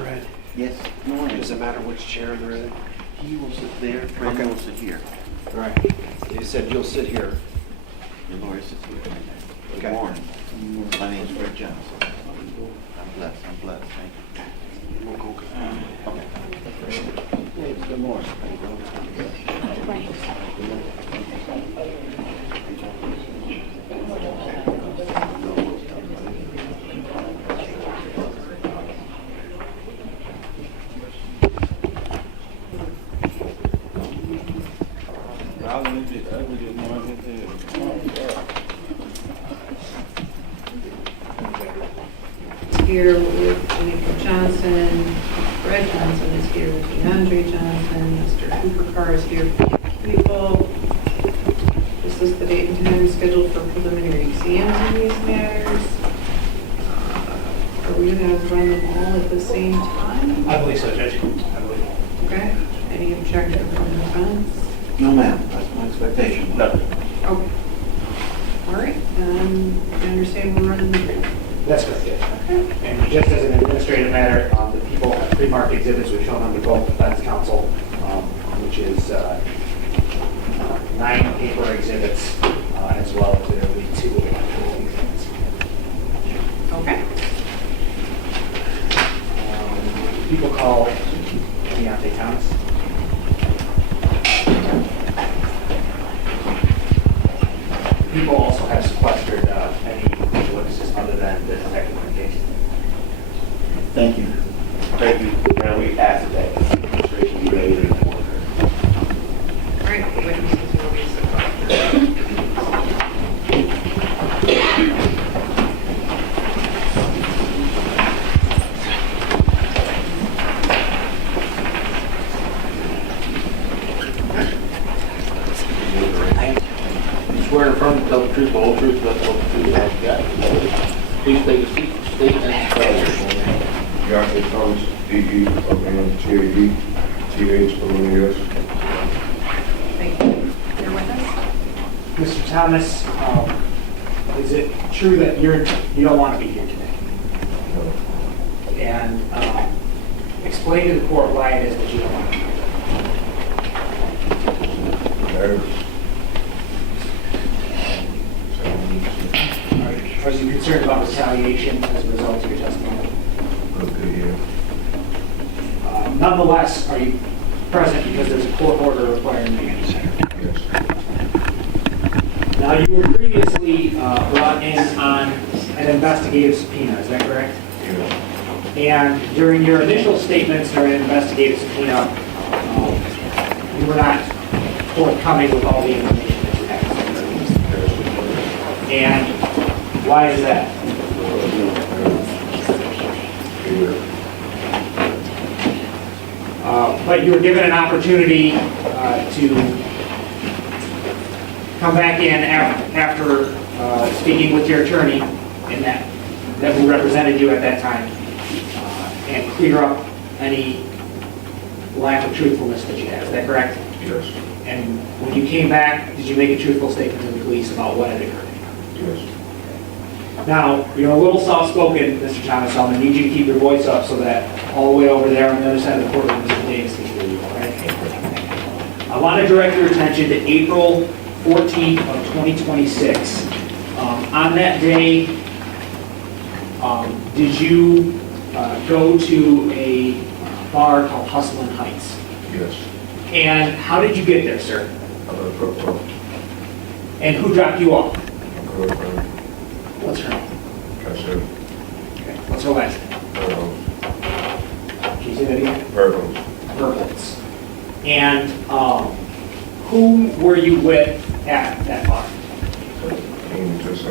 Brad, Yes, morning. does it matter which chair they're in? He will sit there, Fred Okay. will sit here. All right. You said you'll sit here. And Lori sits here. Good Okay. morning. My name's Fred Johnson. I'm blessed, thank you. We'll go. Okay. Hey, good morning. Here with Jacob Johnson, Brad Johnson is here with DeAndre Johnson, Mr. Cooper Carr is here with people. This is the date and time scheduled for preliminary exams in these matters. Are we going to run them all at the same time? I believe so, Judge. I believe. Okay. Any objection or defense? No, ma'am, that's my expectation. No. Okay. All right, I understand we're running the. That's correct, yes. And just as an administrative matter, the people have pre-marked exhibits we've shown under both defense counsel, which is 9 paper exhibits, as well as there will be 2 electronic exhibits. Okay. People call Deontay Thomas. People also have sequestered any witnesses other than the detective in the case. Thank you. Thank you. Now we ask that the administration be ready to report. All right, the witnesses will be sequestered. Swear and affirm to tell the truth, the whole truth, nothing but the truth, as you got. Please take a seat, state and spell your full name. Deontay Thomas, D.E., T.A.D., T.H. O.N.E.S. Thank you. You're with us? Mr. Thomas, is it true that you don't want to be here today? And explain to the court why it is that you don't want to be here. Nervous. Are you concerned about retaliation as a result of your testimony? Okay, yeah. Nonetheless, are you present because there's a court order requiring you to enter? Yes. Now, you were previously brought in on an investigative subpoena, is that correct? Yeah. And during your initial statements during an investigative subpoena, you were not forthcoming with all the information that you had. And why is that? But you were given an opportunity to come back in after speaking with your attorney and that who represented you at that time and clear up any lack of truthfulness that you had. Is that correct? Yes. And when you came back, did you make a truthful statement to the police about what had occurred? Yes. Now, you're a little soft-spoken, Mr. Thomas, so I'm going to need you to keep your voice up so that all the way over there on the other side of the courtroom, Mr. Davis can hear you, all right? I want to direct your attention to April 14th of 2026. On that day, did you go to a bar called Hustlin' Heights? Yes. And how did you get there, sir? I got a football. And who dropped you off? My girlfriend. What's her name? Cassette. Okay. What's her last name? Can you say that again? Virgos. Verholtz. And who were you with at that bar? King just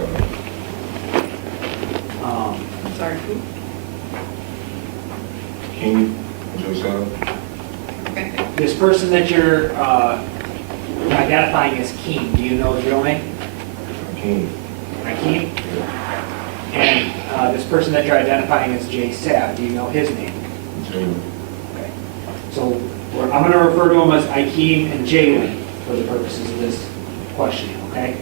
I'm sorry, who? King just Okay. This person that you're identifying as Keem, do you know his real name? King. Keem? Yeah. And this person that you're identifying as Jay Sav, do you know his name? Jimmy. Okay. So I'm going to refer to him as Akeem and Jalen for the purposes of this questioning, okay?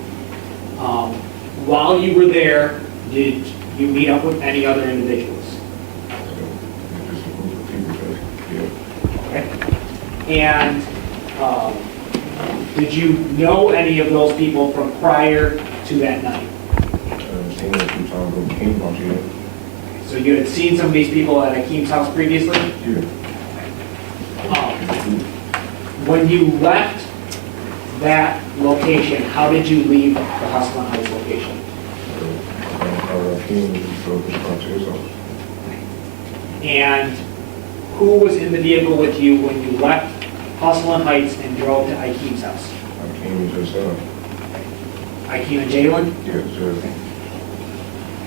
While you were there, did you meet up with any other individuals? And did you know any of those people from prior to that night? Seen it a few times, but came about here. So you had seen some of these people at Akeem's house previously? Yeah. When you left that location, how did you leave the Hustlin Heights location? Came and drove his car to his house. And who was in the vehicle with you when you left Hustlin Heights and drove to Akeem's house? I came and just, Akeem and Jalen? yeah, just,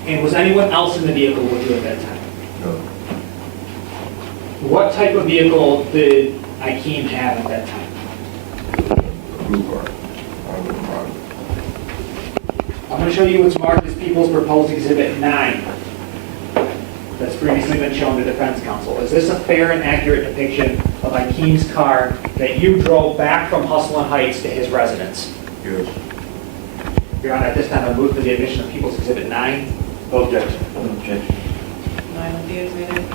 And was anyone else in the vehicle with you at that time? no, What type of vehicle did Akeem have at that time? a blue car. I don't know about it. I'm going to show you what's marked as People's Proposed Exhibit 9 that's previously been shown to defense counsel. Is this a fair and accurate depiction of Akeem's car that you drove back from Hustlin Heights to his residence? Yes, Your Honor, at this time, I move for the admission of People's Exhibit 9. Objection. Objection. Nine will be admitted.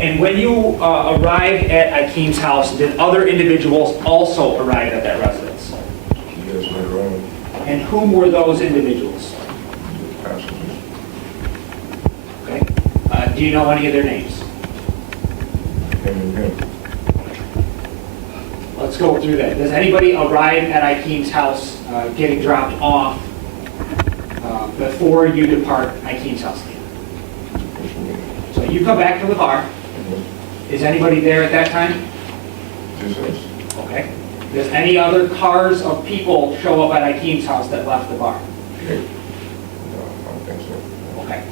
And when you arrived at Akeem's house, did other individuals also arrive at that residence? yes, later on, And whom were those individuals? the passengers, Okay. Do you know any of their names? him and him. Let's go through that. Does anybody arrive at Akeem's house getting dropped off before you depart Akeem's house? So you come back from the bar. Is anybody there at that time? Just us. Okay. Does any other cars of people show up at Akeem's house that left the bar? Yeah. No, I don't think so. Okay.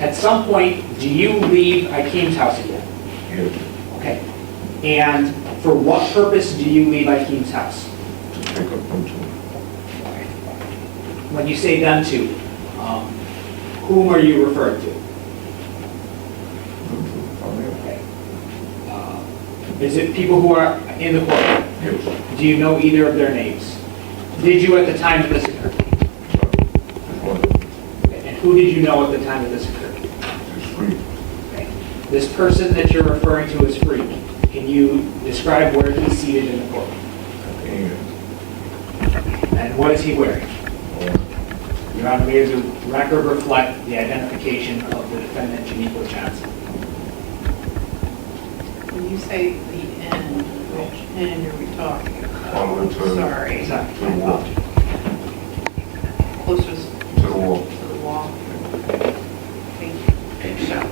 At some point, do you leave Akeem's house again? Yes, Okay. And for what purpose do you leave Akeem's house? to pick up them two. When you say them two, whom are you referring to? Okay. Is it people who are in the courtroom? Yes, Do you know either of their names? Did you at the time that this occurred? one, And who did you know at the time that this occurred? is free. Okay. This person that you're referring to is free. Can you describe where he's seated in the courtroom? And, And what is he wearing? uh, Your Honor, may the record reflect the identification of the defendant, Janiqua Johnson? When you say the end, which end are we talking All the way about? to- Sorry. to the wall, Closest to the wall. to the wall. Thank you. Good shot.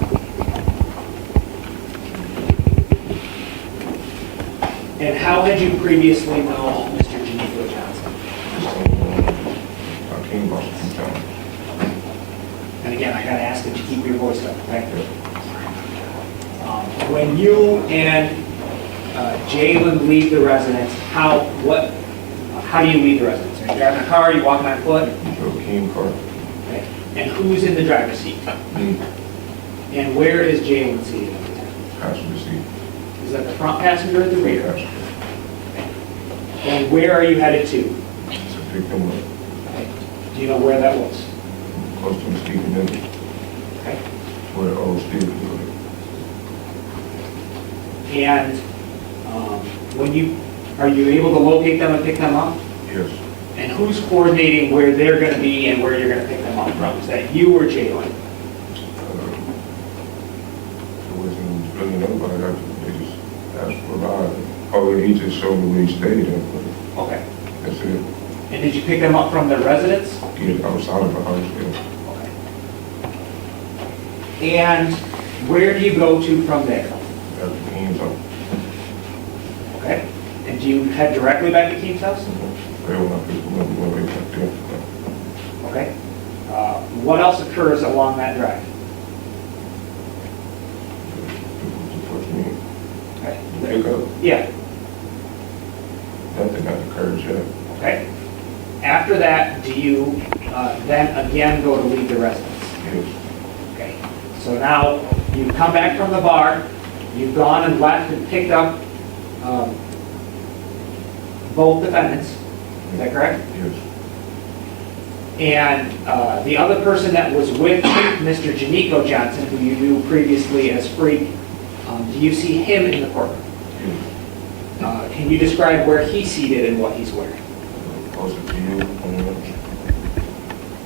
And how had you previously known Mr. Janiqua Johnson? I came about some time. And again, I gotta ask that you keep your voice up, okay? When you and Jalen leave the residence, how do you leave the residence? Are you driving a car, are you walking on foot? So came car, Okay. And who's in the driver's seat? me, And where is Jalen seated at the time? passenger seat, Is that the front passenger or the rear? passenger, And where are you headed to? to pick them up, Okay. Do you know where that was? close to the Stephen Middle, Okay. where the old Stephen was. And are you able to locate them and pick them up? Yes, And who's coordinating where they're going to be and where you're going to pick them up from? Is that you or Jalen? it wasn't really nobody, they just asked for a ride. Oh, he just showed me where he stayed at, but Okay. that's it. And did you pick them up from their residence? Get outside of the house, yeah. Okay. And where do you go to from there? At the King's house. Okay. And do you head directly back to Keith's house? They were not people, went right back there. Okay. What else occurs along that drive? Push me, Okay. pick up, Yeah. nothing got the courage yet. Okay. After that, do you then again go to leave the residence? Yes, Okay. So now you've come back from the bar, you've gone and left and picked up both defendants. Is that correct? yes, And the other person that was with Mr. Janico Johnson, who you knew previously as Freak, do you see him in the courtroom? Yes. Can you describe where he's seated and what he's wearing? Closer to you, on the left.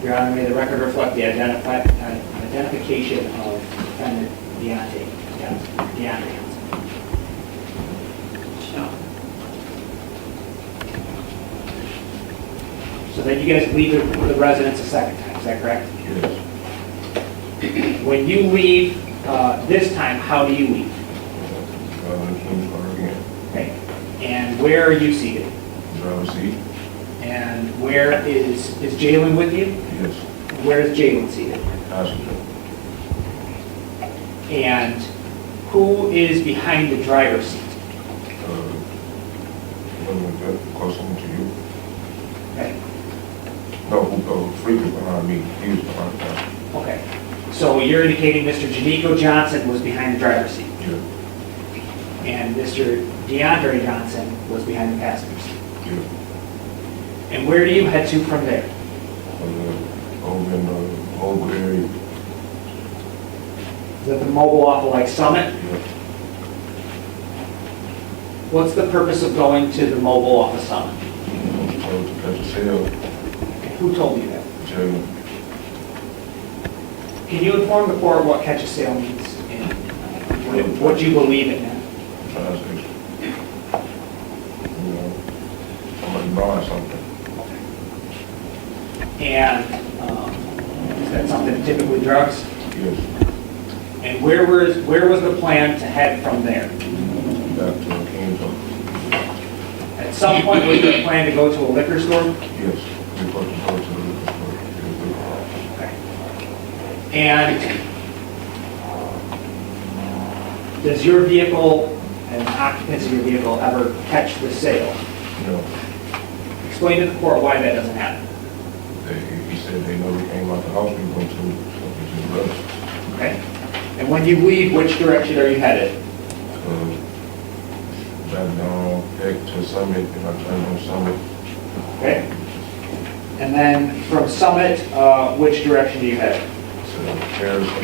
Your Honor, may the record reflect the identification of defendant DeAndre Johnson. So then you guys leave the residence a second time, is that correct? Yes. When you leave this time, how do you leave? King's Car again. Okay. And where are you seated? Driver's seat. And where is Jalen with you? Yes. Where is Jalen seated? Passenger. And who is behind the driver's seat? One that closer to you. Okay. No, Freak is behind me. He was behind the passenger. Okay. So you're indicating Mr. Janico Johnson was behind the driver's seat, Yeah. and Mr. DeAndre Johnson was behind the passenger seat. Yeah. And where do you head to from there? Over in the mobile area. Is that the mobile off of like Summit? Yeah. What's the purpose of going to the mobile off of Summit? Told to catch a sale. And who told you that? Jalen. Can you inform the court what catch a sale means and what you believe it meant? Transaction. You know, somebody buying something. And is that something typically drugs? Yes. And where was the plan to head from there? Back to King's Car. At some point, was there a plan to go to a liquor store? Yes. We're supposed to go to the liquor store. Okay. And does your vehicle and the occupants of your vehicle ever catch the sale? No. Explain to the court why that doesn't happen. He said they never came out the house we went to, so we just left. Okay? And when you leave, which direction are you headed? Back down, back to Summit, and I turned on Summit. Okay? And then from Summit, which direction do you head? To Harrison, to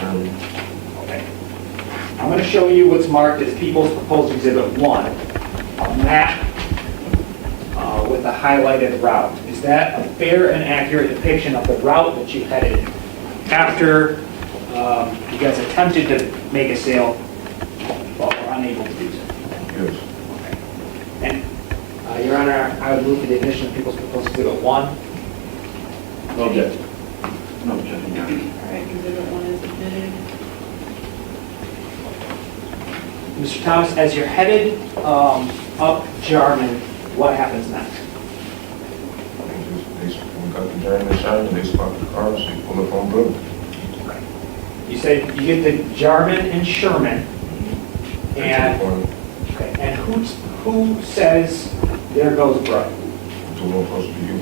Derby. Okay. I'm going to show you what's marked as People's Proposed Exhibit 1, a map with a highlighted route. Is that a fair and accurate depiction of the route that you headed after you guys attempted to make a sale but were unable to do so? Yes. Okay. And, Your Honor, I would move for the admission of People's Proposed Exhibit 1. No objection. No objection, Your Honor. All right, exhibit 1 is admitted. Mr. Thomas, as you're headed up Jarman, what happens next? We got the German shine, and they stopped the car, so you pull up on Brooklyn. You said you get to Jarman and Sherman, and okay, and who says there goes Brooke? To one close to you.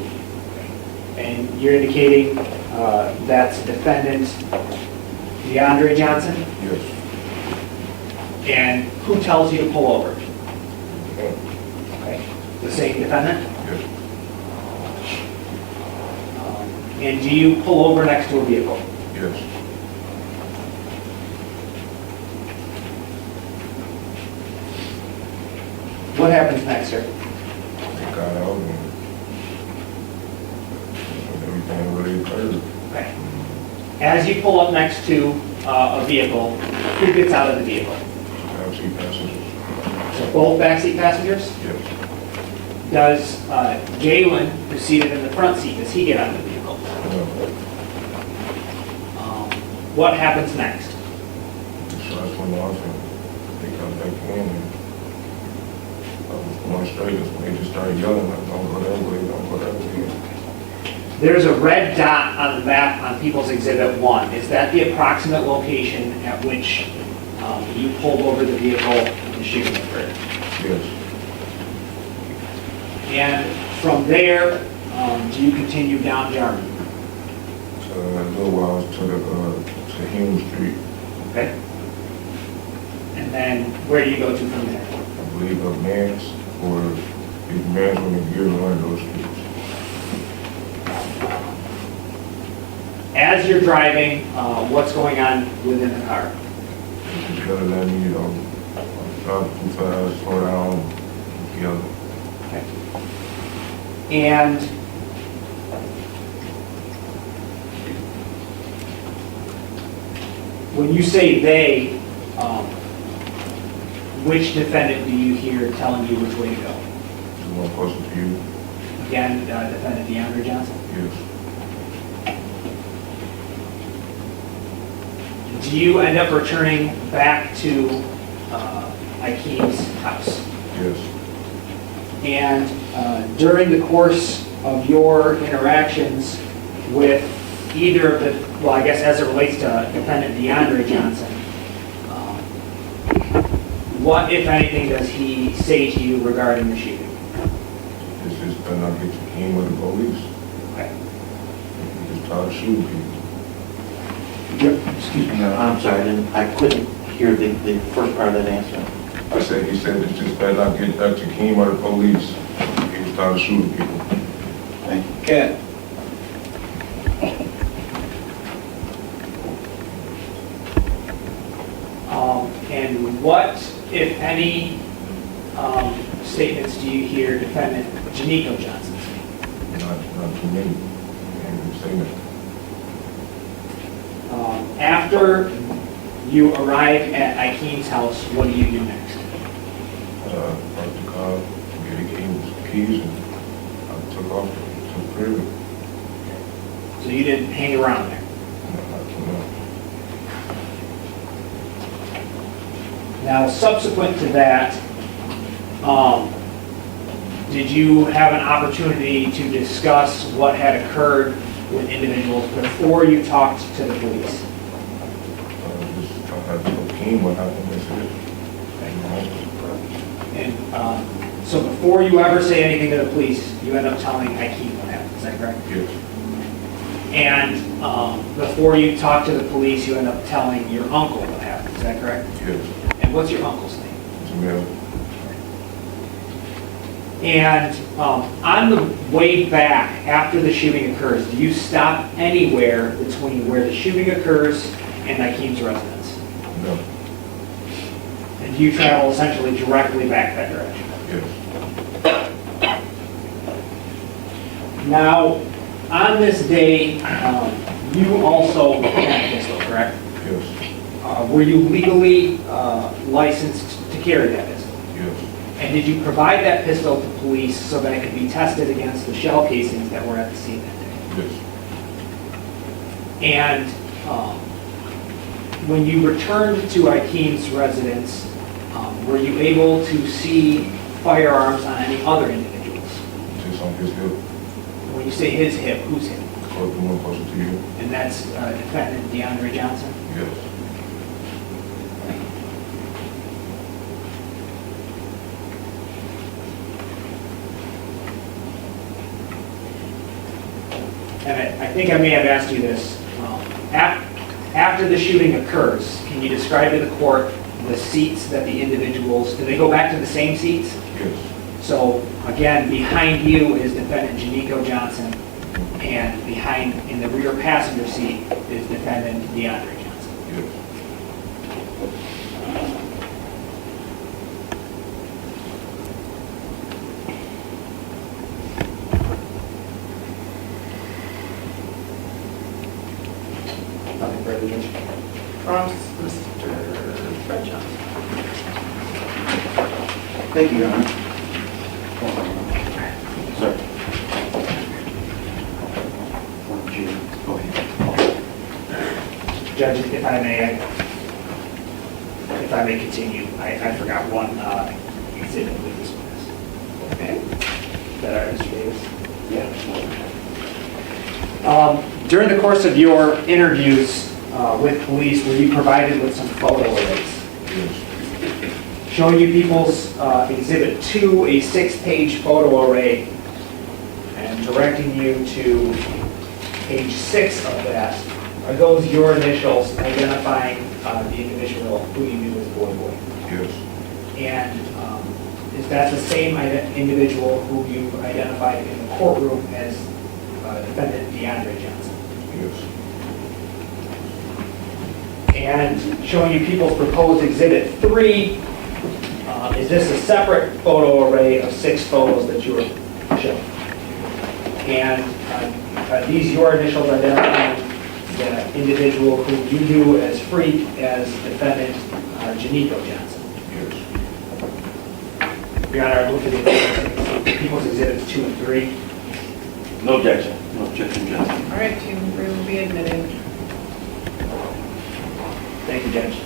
And you're indicating that's defendant DeAndre Johnson, Yes. and who tells you to pull over? Yeah. Okay, the same defendant. Yes. And do you pull over next to a vehicle? Yes. What happens next, sir? They got out and everything really occurred. Okay. As you pull up next to a vehicle, who gets out of the vehicle? Backseat passengers. So both backseat passengers? Yes. Does Jalen, who's seated in the front seat, does he get out of the vehicle? No. What happens next? The shots went off and they come back in and I was going straight. That's when they just started yelling, like, don't go that way, don't go that way. There's a red dot on the map on People's Exhibit 1. Is that the approximate location at which you pulled over the vehicle and the shooting occurred? Yes. And from there, do you continue down Jarman? A little while to Hume Street. Okay. And then where do you go to from there? I believe Mans or Mans on the gear one of those streets. as you're driving, what's going on within the car? He's yelling at me, drive too fast, slow down, yelling. Okay. And when you say they, which defendant do you hear telling you which way to go? The one closer to you? Again, defendant DeAndre Johnson? Yes. Do you end up returning back to Akeem's house? Yes. And during the course of your interactions with either of the, well, I guess as it relates to defendant DeAndre Johnson, what, if anything, does he say to you regarding the shooting? It's just better not get you in with the police. Okay. You just try to shoot people. Excuse me, I'm sorry, I couldn't hear the first part of that answer. I said, he said it's just better not get that you came with the police. He was trying to shoot people. Thank you. Ken? And what, if any, statements do you hear defendant Janico Johnson say? Not too many. And he was saying it. After you arrive at Akeem's house, what do you do next? Parked the car, get the keys, and I took off to the crib. So you didn't hang around there? Now, subsequent to that, did you have an opportunity to discuss what had occurred with individuals before you talked to the police? Just I had to came what happened, that's it. And so before you ever say anything to the police, you end up telling Akeem what happened, is that correct? Yes. And before you talk to the police, you end up telling your uncle what happened, is that correct? Yes. And what's your uncle's name? Jamel. And on the way back, after the shooting occurs, do you stop anywhere between where the shooting occurs and Akeem's residence? No. And do you travel essentially directly back that direction? Yes. Now, on this day, you also had a pistol, correct? Yes. Were you legally licensed to carry that pistol? Yes. And did you provide that pistol to police so that it could be tested against the shell casings that were at the scene that day? Yes. And when you returned to Akeem's residence, were you able to see firearms on any other individuals? Just on his hip. When you say his hip, whose hip? Courtroom closer to you. And that's defendant DeAndre Johnson? Yes. And I think I may have asked you this. After the shooting occurs, can you describe to the court the seats that the individuals, do they go back to the same seats? Yes. So again, behind you is defendant Janico Johnson, and behind, in the rear passenger seat, is defendant DeAndre Johnson. Yes. Nothing further, Judge. Mr. Fred Johnson. Thank you, Your Honor. Sorry. Why don't you go ahead? Judge, if I may continue, I forgot one exhibit with this witness. Okay. Is that all right, Mr. Davis? Yeah. During the course of your interviews with police, were you provided with some photo arrays? Yes. Showing you people's Exhibit 2, a 6-page photo array, and directing you to page 6 of that. Are those your initials identifying the individual who you knew as Boy Boy? Yes. And is that the same individual who you identified in the courtroom as defendant DeAndre Johnson? Yes. And showing you people's proposed exhibit 3, is this a separate photo array of 6 photos that you were showing? And are these your initials identifying the individual who you knew as Freak as defendant Janiko Johnson? Yes. Your Honor, I move for the people's exhibits 2 and 3. No objection. No objection, Johnson. All right, 2 and 3 will be admitted. Thank you, Judge.